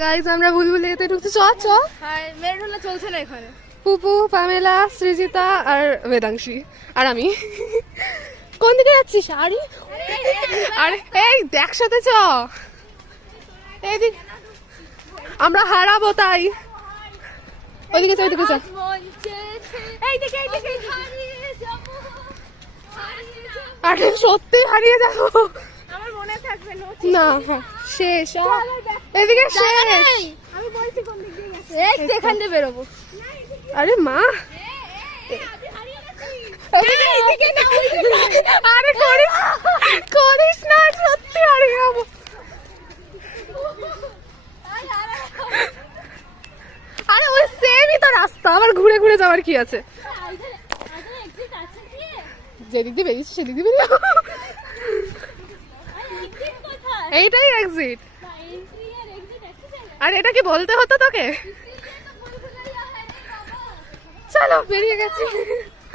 Guys আমরা বুলবুলিতে ঢুকছি। চ চ। হ্যাঁ মেরুনা চলছে না এখানে। পুপু, পামেলা, সৃজিতা আর বেদাংশী আর আমি। কোন দিকে যাচ্ছিস? আরে আরে এই একসাথে চ। এইদিক আমরা হারাবো তাই। ওইদিকে চ, ওইদিকে চ। আরে সত্যি হারিয়ে যাবো। আমার মনে থাকবে না হ্যাঁ শেষ। এদিকে শেষ। আমি বলছি কোন দিক দিয়ে গেছে। এই এখান দিয়ে বেরোবো। আরে মা আরে করিস না, সত্যি হারিয়ে যাবো। আরে ওই সেমই তো রাস্তা, আবার ঘুরে ঘুরে যাওয়ার কি আছে? যেদিক দিয়ে বেরিয়েছি সেদিক দিয়ে বেরিয়ে এইটাই এক্সিট। আর এটা কি বলতে হতো তোকে? চলো বেরিয়ে গেছি।